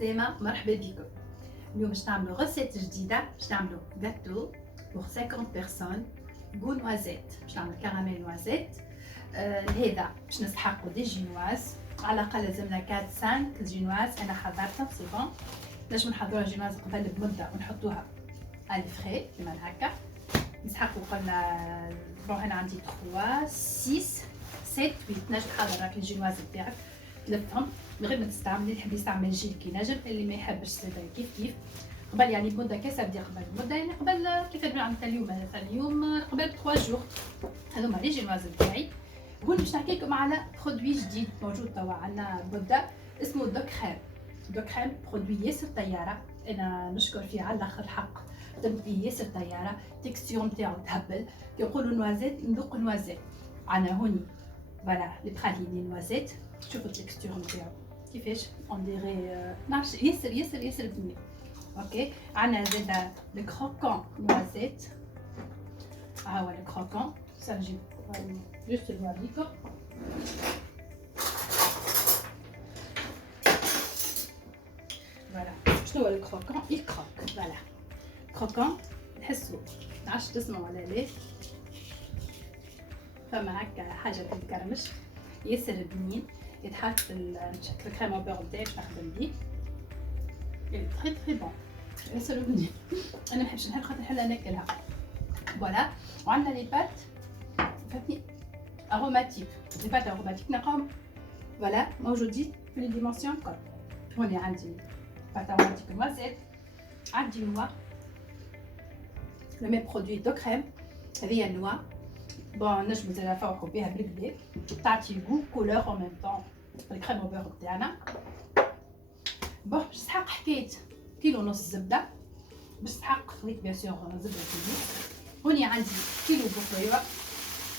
عالسلامة، مرحبا بكم. اليوم باش نعملو غوسيت جديدة، باش نعملو غاتو بوغ 50 بيرسون غو نوازيت. باش نعمل كراميل نوازيت. لهذا باش نستحقو دي جينواز، على الأقل لازمنا 4-5 جينواز. أنا حضرتهم سي بون. نجمو نحضروها جينواز قبل بمدة ونحطوها على الفخي كيما هكا. نسحقو قلنا بون أنا عندي 3 6 7 8. نجم تحضر راك الجينواز تاعك تلفهم من غير ما تستعمل. اللي يحب يستعمل جيل كي نجم، اللي ما يحبش سيبها كيف قبل. يعني مده كاسه بدي قبل مده، يعني قبل كيف تقول عند اليوم مثلا اليوم قبل 3 جور. هذوما لي جينواز تاعي. هون باش نحكي لكم على برودوي جديد موجود توا عندنا بودا اسمه دو كريم. دو كريم برودوي ياسر طياره، انا نشكر فيه على الاخر الحق. خدمت بيه ياسر طياره، تكستور نتاعو تهبل كي يقولوا نوازيت نذوق نوازيت. عندنا هوني فوالا لي براليني نوازيت، شوفوا التكستور نتاعو كيفاش اون ديري نعرفش ياسر بنين. اوكي عندنا زاده الكروكون نوازيت. ها هو الكروكون سنجيب جوست نوريكم. فوالا شنو هو الكروكون؟ يكروك فوالا كروكون. تحسوا نعرفش تسمعوا ولا لا، فما هكا حاجه تتكرمش ياسر بنين. يتحط شكل كريم او بور نتاعي باش نخدم بيه. تري تري بون ياسر بنين. انا منحبش نحب خاطر نحلها ناكلها فوالا. وعندنا لي بات فهمتني اروماتيك. لي بات اروماتيك نلقاهم فوالا موجودين في لي ديمونسيون الكل. هوني عندي بات اروماتيك نوازيت، عندي نوا لو ميم برودوي دو كريم. هذه النوا بون نجمو زادا نفوحو بها بالكدا، تعطي غو كولور اون ميم طون الكريم او بور تاعنا. بون باش تحق حكايه كيلو ونص زبده، باش تحق خليط بيان سور زبده كيلو. هوني عندي كيلو بقريبه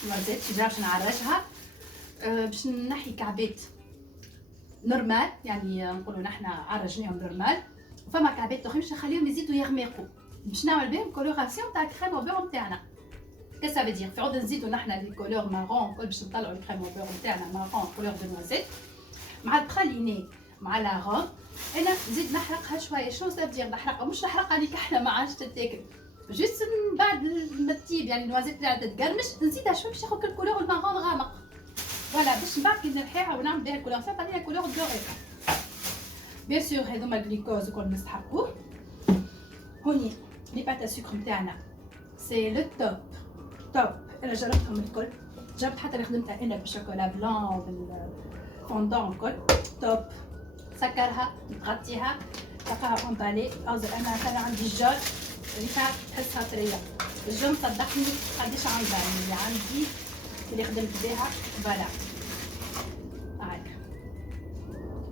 نوازيت شجره باش نعرجها. باش نحي كعبات نورمال، يعني نقولوا نحنا عرجناهم نورمال. وفما كعبات اخرين باش نخليهم يزيدوا يغمقوا باش نعمل بهم كولوراسيون تاع الكريم او بور تاعنا. كيف بدير في عود نزيدوا نحنا لي كولور مارون كل باش نطلعوا الكريم او بور تاعنا مارون كولور دو نوازيت مع البراليني مع لا روم. انا نزيد نحرقها شويه. شنو بدير نحرقها؟ مش نحرقها عليك احنا ما عادش تتاكل، جوست من بعد ما تطيب يعني النوازيت تاعها تتقرمش نزيدها شويه باش ياخذ الكولور المارون غامق فوالا. باش من بعد كي نرحيها ونعمل بها الكولوراسيون تعطينا كولور دوري. بيان سور هذوما الجليكوز الكل نستحقوه. هوني لي بات سكر نتاعنا سي لو توب. انا جربتهم الكل، جربت حتى اللي خدمتها انا بالشوكولا بلان وبالفوندون الكل توب. سكرها تغطيها تلقاها امبالي. انا كان عندي الجول ريحه تحسها طريه. الجول صدقني قديش عندها اللي عندي اللي خدمت بها فوالا هاكا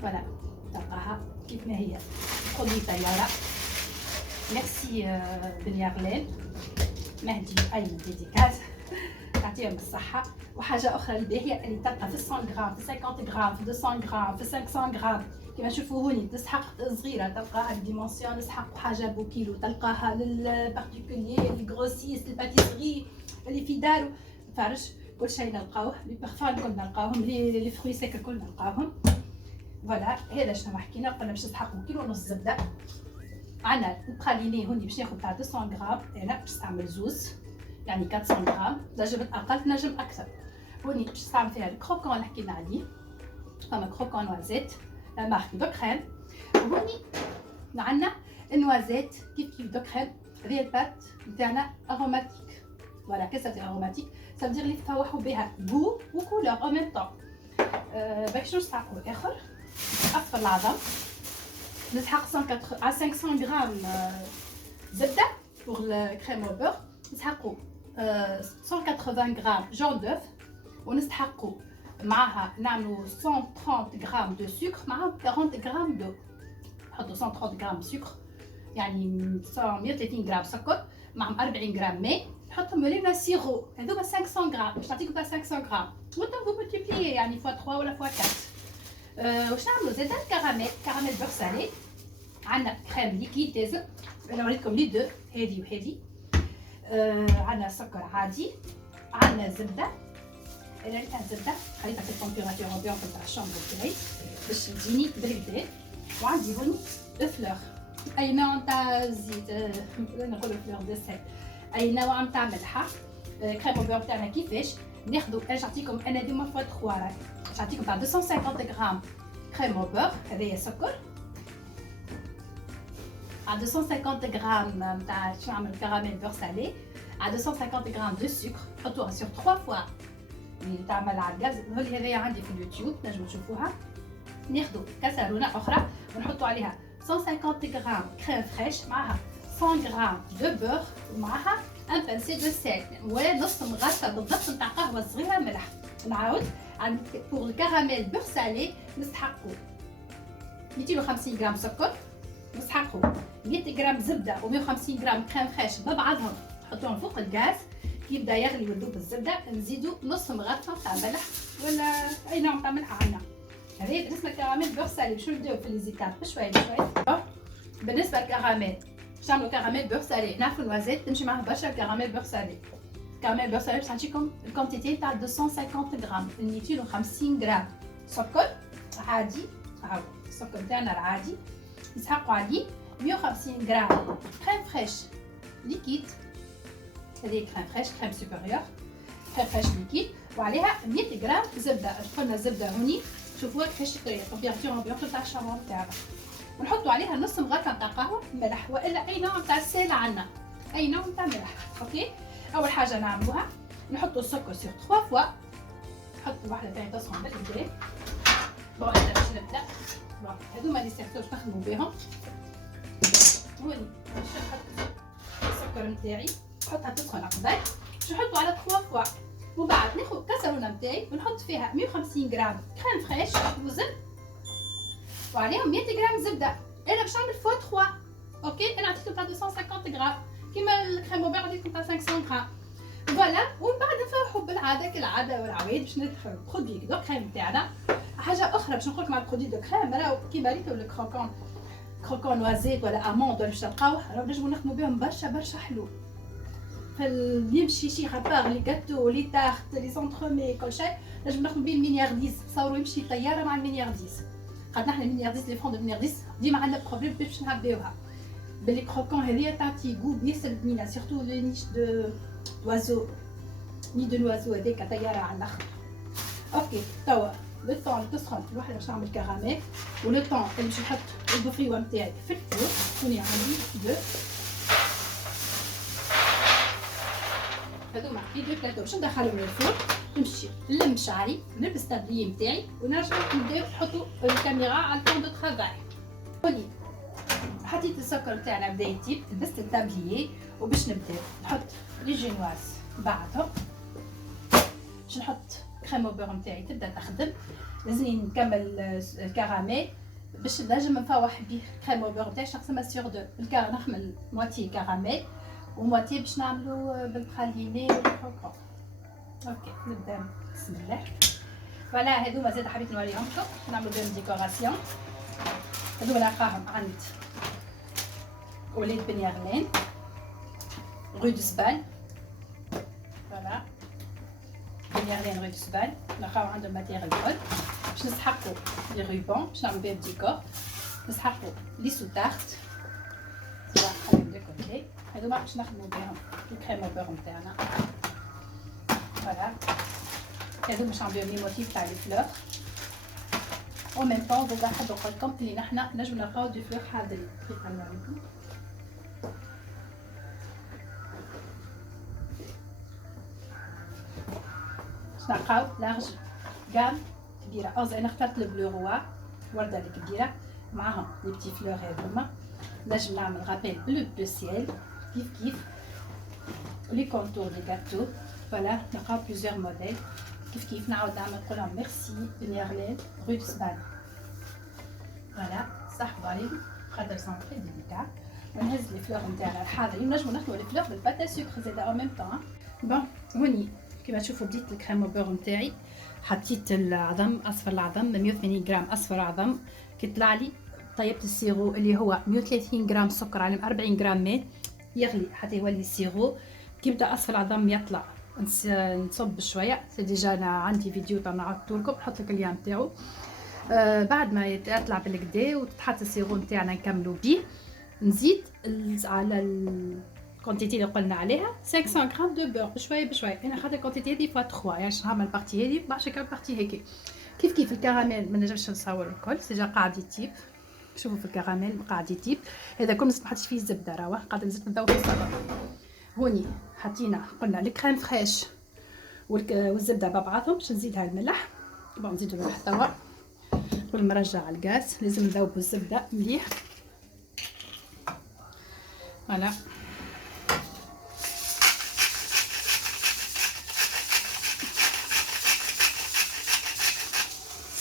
فوالا تلقاها كيف ما هي. خذي طياره. ميرسي بنيارلين مهدي ايمن ديديكاس يعطيهم الصحه. وحاجه اخرى الباهيه اللي تلقى في 100 غرام في 50 غرام في 200 غرام في 500 غرام كما تشوفوا هوني تسحق صغيره تلقاها الديمونسيون نسحق حاجه بو كيلو. تلقاها للبارتيكوليي للغروسيس للباتيسري اللي في دارو فرش كل شيء نلقاوه. لي بارفان الكل نلقاوهم، لي فروي سيك الكل نلقاوهم فوالا. هذا شنو حكينا قلنا باش نسحقوا كيلو ونص زبده. عندنا البراليني هوني باش ناخذ تاع 200 غرام. انا باش نستعمل زوز يعني 400 غرام. نجم اقل نجم اكثر. هوني باش نستعمل فيها الكروكون اللي حكينا عليه. فما كروكون نوازيت مارك دو كريم. وهوني عندنا النوازيت كيف دو كريم. هذه البات نتاعنا اروماتيك فوالا. كيف صافي اروماتيك صافي اللي تفوحوا بها غو وكولور او ميم طون. باش شنو نستعملوا اخر اصفر العظم. نسحق 500 غرام زبده pour le crème au beurre. نسحقوا 180 غرام جون دوف. ونسحقوا معها نعملوا 130 غرام دو سكر معاهم 40 غرام دو. نحطوا 130 غرام سكر يعني 130 غرام سكر معهم 40 غرام ماء. نحطهم ولينا سيرو. هذوما 500 غرام باش نعطيكم تاع 500 غرام. وانتم فو مولتيبليي يعني فوا 3 ولا فوا 4. واش نعملوا زيد كراميل بور سالي. عندنا كريم ليكيد لازم انا وريتكم لي دو هذه وهذه. عندنا سكر عادي. عندنا زبده. انا لقيت الزبده خليتها في التمبيراتور امبيونس تاع الشامبر تاعي باش تجيني بالكدا وعندي هوني الفلور، اي نوع نتاع زيت، نقولوا فلور دو سيل، اي نوع نتاع ملحه. كريم بور تاعنا كيفاش ناخذوا؟ انا نعطيكم انا ديما فوا 3 راهي نعطيكم تاع 250 غرام كريم بور، هذايا سكر، à 250 grammes de caramel beurre salé, à 250 grammes de sucre. حطوها sur 3 fois اللي تعمل على الغاز. هذه عندي في اليوتيوب تنجموا تشوفوها. ناخذوا كاسرونه اخرى ونحطوا عليها 150 غرام كريم فريش معها 100 غرام دو بور ومعها ان بانسي دو سيل ولا نص مغرفه بالضبط نتاع قهوه صغيره ملح. نعاود بور الكراميل بور سالي نستحقوا 250 غرام سكر، نستحقوا 100 غرام زبده و150 غرام كريم فريش ببعضهم نحطوهم فوق الغاز. كي يبدا يغلي ويذوب الزبده نزيدوا نص مغرفه تاع ملح ولا اي نوع تاع ملح عندنا. هذه بالنسبه للكراميل بور سالي. باش نبداو في ليزيتاب بشويه بشويه. بالنسبه للكراميل باش نعملوا كراميل بور سالي، نعرفوا الوزات تمشي معاه برشا الكراميل بور سالي. الكراميل بور سالي باش نعطيكم الكونتيتي تاع 250 غرام، 250 غرام سكر عادي، هاو السكر تاعنا العادي يسحقوا عليه 150 غرام كريم فريش ليكيد، هذه كريم فريش كريم سوبيريور كريم فريش ليكيد، وعليها 100 غرام زبده. قلنا الزبده هوني شوفوها كيفاش تطري طبيعتي امبيونس تاع الشامون تاعنا. ونحطوا عليها نص مغرفه تاع قهوه ملح والا اي نوع تاع سيل عندنا، اي نوع تاع ملح. اوكي، اول حاجه نعملوها نحطوا السكر سيغ 3 فوا. نحطوا واحده تاعي تسخن بالكدا. بون انا باش نبدا. بون هذوما لي سيرتو باش نخدموا بهم. هوني باش نحط السكر نتاعي نحطها تسخن قبل باش نحطوا على 3 فوا. ومن بعد ناخذ الكاسرونه نتاعي ونحط فيها 150 غرام كريم فريش وزن وعليهم 100 غرام زبده. انا باش نعمل فوا 3. اوكي، انا عطيتو تاع 250 غرام كيما الكريم بور عطيتكم تاع 500 غرام. فوالا، ومن بعد نفرحوا بالعاده كالعاده والعوايد باش ندخلوا البرودوي دو كريم تاعنا. حاجه اخرى باش نقول لكم على البرودوي دو كريم، راهو كيما ريتو الكروكون نوازيت ولا اموند ولا باش تلقاوه راهو نجمو نخدموا بهم برشا حلو. فاليمشي شي خبار لي جاتو لي تارت لي زونترومي كل شيء نجم نخدم بيه المينيارديز. تصوروا يمشي طياره مع المينيارديز. خاطر نحنا المينيارديز لي فون دو المينيارديز ديما عندنا بروبليم باش نعبيوها باللي كروكون هذيا تعطي جو بياسر بنينه، سيرتو لي نيش دو دوازو ني دو نوازو هذيك طياره على الاخر. اوكي، توا لو طون اللي تسخن الواحد باش نعمل كراميل ولو طون اللي باش نحط البوفيوه نتاعي في الفور. هوني عندي دو هذوما في دو بلاطو باش ندخلهم للفور. نمشي نلم شعري نلبس الطابليي نتاعي ونرجع نبداو نحطوا الكاميرا على البون دو ترافاي. هوني حطيت السكر تاعنا بدا يطيب، لبست الطابليي وباش نبداو نحط لي جينواز بعدهم. باش نحط كريم بور نتاعي تبدا تخدم. لازمني نكمل الكراميل باش نجم نفوح بيه كريم بور نتاعي. نقسمها سيغ دو، نخمل مواتي كراميل ومواتي باش نعملو بالبراليني والكروكون. اوكي، نبدا بسم الله. فوالا هذوما زاد حبيت نوريهم لكم نعملو بهم ديكوراسيون. هذوما نلقاهم عند وليد بن يغلين رو دو سبال. فوالا بن يغلين رو دو سبال نلقاو عندهم ماتيريال كل باش نسحقو لي روبون باش نعملو بهم ديكور. نسحقو لي سوتارت نخليهم دو كوتي. هذوما باش نخدمو بهم الكريم بور نتاعنا. فوالا هذوما باش نعملو لي موتيف تاع لي فلور. و ميم طون زاد نحب نقول لكم اللي نحنا نجمو نلقاو دي فلور حاضرين. باش نلقاو لارج غام كبيره. انا اخترت البلو روا ورده الكبيره معاهم لي بتي فلور هذوما. نجم نعمل رابيل بلو سيل كيف لي كونتور دي غاتو. فوالا نلقاو بليزيور موديل كيف نعاود نعمل نقولهم ميرسي بن يغلين رو دو سبان. فوالا صحبوا عليهم خاطر سون تري ديليكا. ونهز لي فلور نتاعنا الحاضرين. نجمو نخدمو لي فلور بالباتا سكر زاده او ميم طون. بون هوني كيما تشوفوا بديت الكريم بور نتاعي. حطيت العظم اصفر العظم 180 غرام اصفر عظم. كي طلع لي طيبت السيرو اللي هو 130 غرام سكر على 40 غرام ماء يغلي حتى يولي السيرو. كي بدا اصفر العظم يطلع نصب شويه. سي ديجا انا عندي فيديو تاع نعطو لكم نحط لك اللين تاعو. بعد ما يطلع بالكدا وتتحط السيرو نتاعنا نكملوا بيه. نزيد على الكونتيتي اللي قلنا عليها 500 غرام دو بور بشويه بشويه. انا خاطر الكونتيتي هذه فوا 3 يعني نعمل البارتي هذه باش كان بارتي هيك. كيف الكراميل ما نجمش نصور الكل سيجا قاعد يطيب. شوفوا في الكراميل قاعد يطيب. هذا كل ما حطيتش فيه الزبده راهو قاعد نزيد نذوب في الصبر. هوني حطينا قلنا الكريم فريش والزبده ببعضهم باش نزيدها الملح. بون نزيدو الملح توا ونرجع على الغاز. لازم نذوبوا الزبده مليح. فوالا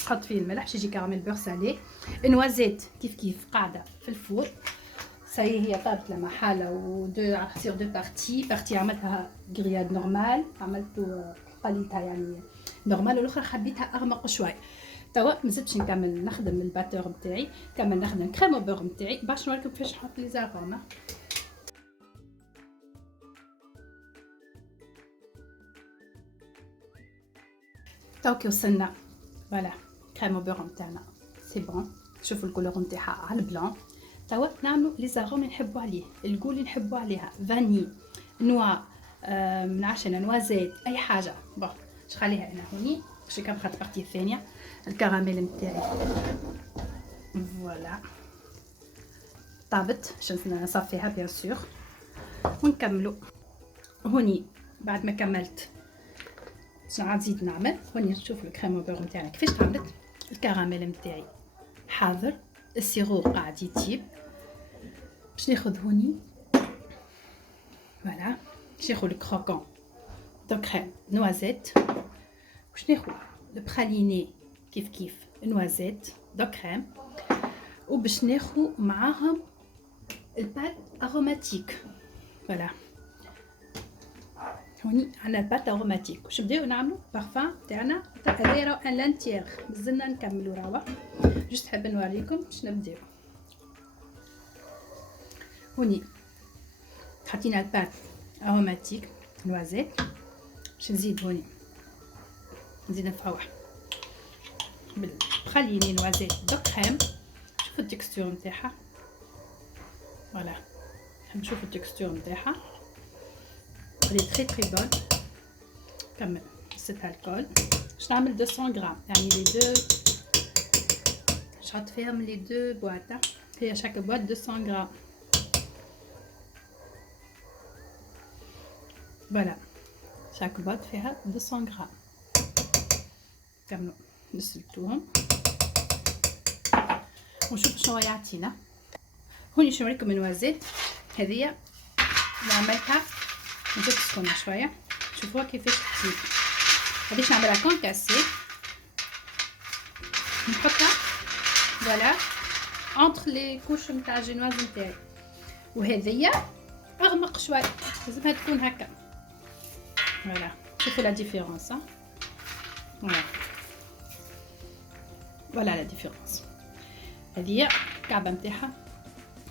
نحط فيه الملح باش يجي كراميل بور سالي. نوازيت كيف قاعده في الفور. ساي هي طابت لما حاله ودو سير دو بارتي عملتها غرياد نورمال عملتو قليتها يعني نورمال والاخرى خبيتها اغمق شويه. توا مازلتش نكمل نخدم الباتور نتاعي كمل نخدم كريم بور نتاعي باش نوريكم كيفاش نحط لي زاروما. توا كي وصلنا فوالا كريم بور نتاعنا سي بون. شوفوا الكولور نتاعها على البلون. توا نعملوا لي زاروم اللي نحبوا عليه الكول اللي نحبوا عليها فاني نوا منعرفش انا نوازيت اي حاجه. بون باش نخليها هنا هوني باش كان خاطر البارتي الثانيه الكراميل نتاعي فوالا طابت باش نصفيها بيان سور ونكملوا. هوني بعد ما كملت شنو نزيد نعمل. هوني نشوفوا الكريم بور نتاعنا كيفاش عملت. الكراميل نتاعي حاضر السيرو قاعد يطيب. باش ناخذ هوني فوالا باش ناخذ الكروكون دو كريم نوازيت. باش ناخذ البراليني كيف نوازيت دو كريم. وباش ناخذ معاهم البات اروماتيك فوالا. هوني عندنا البات اروماتيك باش نبداو نعملوا بارفان تاعنا. هذايا راه ان لانتيير مازلنا نكملوا راهو جوست حاب نوريكم باش نبداو. هوني حطينا البات اروماتيك نوازيت باش نزيد هوني نزيد نفوح بالبراليني نوازيت دو كريم. شوفوا التكستور نتاعها فوالا نحب نشوف التكستور نتاعها لي تري بون. كمل نسيتها الكل باش نعمل 200 غرام يعني لي دو نحط فيهم لي دو بواطه. هي شاك بواط 200 غرام فوالا شاك بواط فيها 200 غرام. كملوا نسلتوهم ونشوف شنو يعطينا. هوني شنو نوريكم النوازيت هذيا نعملها نزيد سخونه شويه. شوفوها كيفاش تطيب. غاديش نعملها كونكاسي نحطها فوالا اونتر لي كوش نتاع الجينواز نتاعي. وهذيا اغمق شويه لازمها تكون هكا فوالا. شوفوا لا ديفيرونس فوالا فوالا لا ديفيرونس. هذه الكعبه نتاعها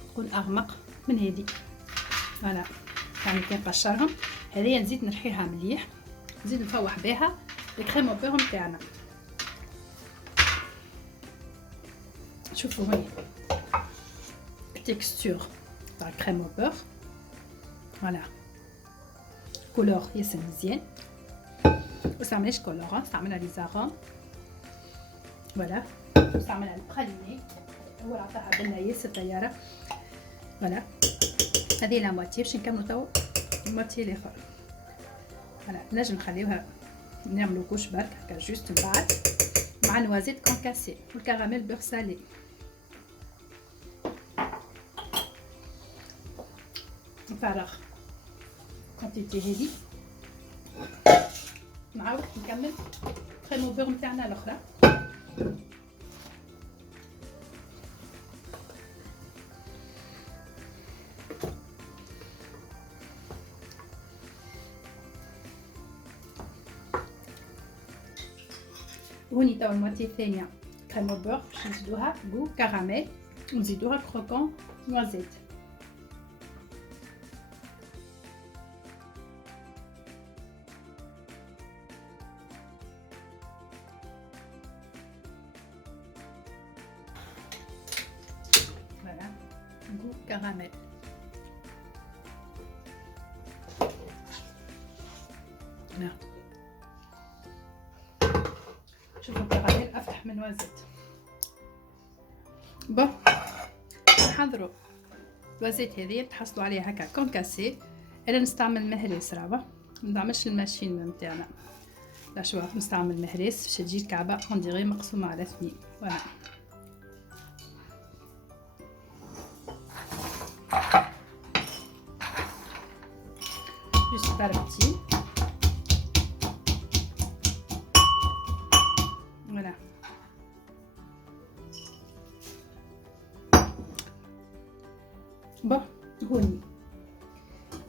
تكون اغمق من هذه فوالا يعني كي نقشرهم. هذه نزيد نرحيها مليح نزيد نفوح بها الكريم بور نتاعنا. شوفوا هوني التكستور تاع الكريم بور فوالا كولور ياسر مزيان. واستعملناش كولور استعملنا لي زاروم فوالا. استعملنا البراليني هو عطاها بنا ياسر طياره فوالا. هذه لا موتي باش نكملوا تو الموتي الاخر فوالا. نجم نخليوها نعملوا كوش برك هكا جوست من بعد مع نوازيت كونكاسي والكراميل بور سالي. نفرغ كونتيتي هذه نعاود نكمل كريم بور نتاعنا الاخرى. هوني توا الموتي الثانيه كريم بور باش نزيدوها بو كراميل ونزيدوها كروكون نوازيت. goût caramel. هنا شوفوا الكراميل افرح من نوازيت. بون نحضروا الوزيت هذه تحصلوا عليها هكا كونكاسي. انا نستعمل مهريس رابا، ما نعملش الماشين نتاعنا، لا شو نستعمل مهريس باش تجي الكعبه اون مقسومه على 2. فوالا جوست ضربتي. فوالا بون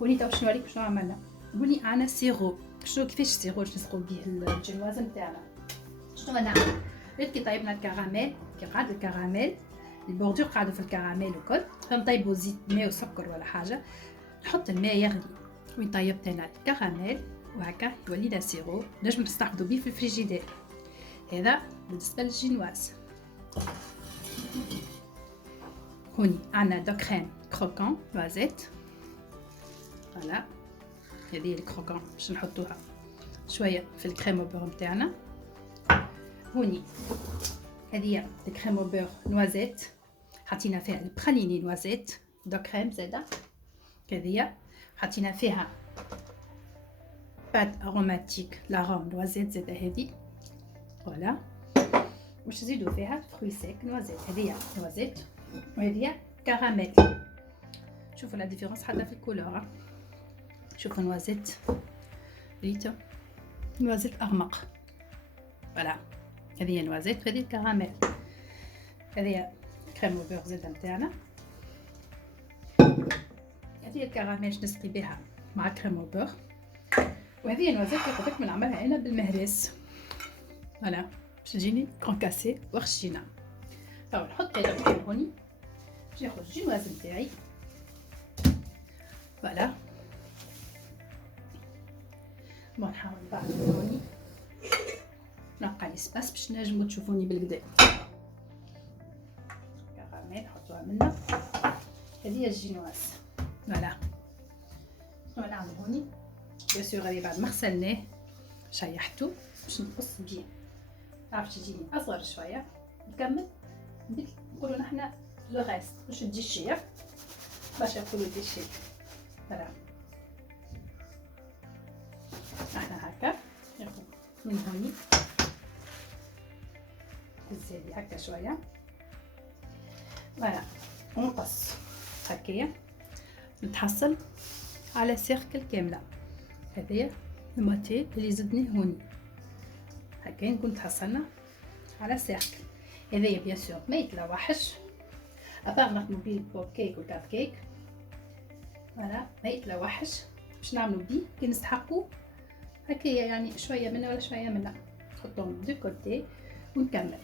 هوني تو شنو عليك شنو عملنا. هوني عندنا سيرو. شنو كيفاش سيرو باش نسقو بيه الجنواز نتاعنا. شنو نعمل؟ كي طيبنا الكراميل، كي قعد الكراميل البوردور قاعده في الكراميل وكل، نطيبوا زيت ماء وسكر ولا حاجه، نحط الماء يغلي وين طيبت انا الكراميل وهكا يولي لنا سيرو نجم نستعملوا بيه في الفريجيدير. هذا بالنسبه للجينواز. هوني عندنا دو كريم كروكون نوازيت. فوالا هذه الكروكون باش نحطوها شويه في الكريم او بور نتاعنا. هوني هذه الكريم او بور نوازيت حطينا فيها البراليني نوازيت دو كريم زاده. هذه حطينا فيها بات اروماتيك لاروم نوازيت زاده هذه. فوالا واش نزيدو فيها فروي سيك نوازيت. هذه نوازيت وهذه كراميل. شوفوا لا ديفيرونس حتى في الكولور. شوفوا نوازيت ريتو نوازيت اغمق. فوالا هذه نوازيت وهذه الكراميل. هذه كريم وبور زاده نتاعنا. هذه الكراميل نسقي بها مع كريم وبور. وهذه نوازيت اللي قلت لكم نعملها انا بالمهرس. فوالا باش تجيني كونكاسي وخشينه. تو نحط هذا هوني باش ناخذ الجنواز نتاعي. فوالا بون نحاول بعد هوني نلقى لي سباس باش نجمو تشوفوني بالكدا. كراميل نحطوها منا. هذه هي الجينواز. فوالا شنو نعمل هوني بيان سور غادي بعد ما غسلناه شيحتو باش نقص بيه. عرفت تجيني اصغر شويه نكمل ديك نقولوا نحنا لو غيست باش تجي الشير باش نقولوا دي الشير. فوالا احنا هكا ناخذ من هوني زيدي هكا شويه. فوالا ونقص هكايا نتحصل على سيركل كامله. هذه الماتي اللي زدني هوني هكا نكون تحصلنا على سيركل. هذايا بيان سور ما يتلوحش ابار نخدمو بيه البوب كيك والكاب كيك. فوالا ما يتلوحش باش نعملو بيه كي نستحقو هكايا يعني شويه منه ولا شويه منه. نحطهم دو كوتي ونكمل.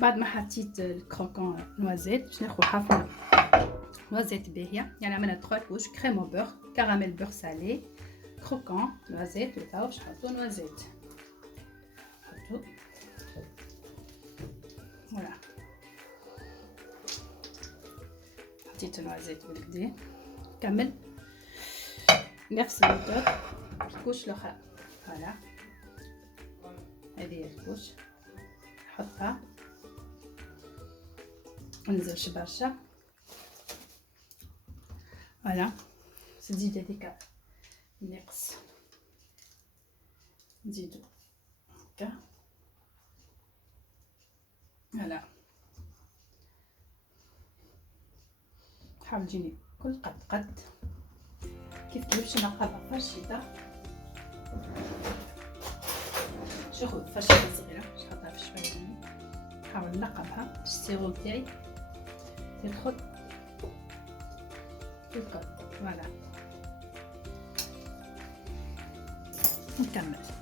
بعد ما حطيت الكروكون نوازيت باش ناخذ حافه نوازيت باهيه، يعني عملنا 3 كوش كريم او بور كراميل بور سالي كروكون نوازيت. وتاو باش نحطو نوازيت، نحطو فوالا. حطيت النوازيت بالكدا كامل نفس الموتور. الكوش الاخرى فوالا، هذه هي الكوش نحطها منزلش برشا فوالا. نزيد هذيك النقص نزيدو هكا فوالا. حاول تجيني كل قد كيف باش نقربها فرشيطه. شوفوا فرشيطه صغيره باش نحطها في الشويه، نحاول نقربها باش السيرو تاعي يدخل في الكل فوالا. نكمل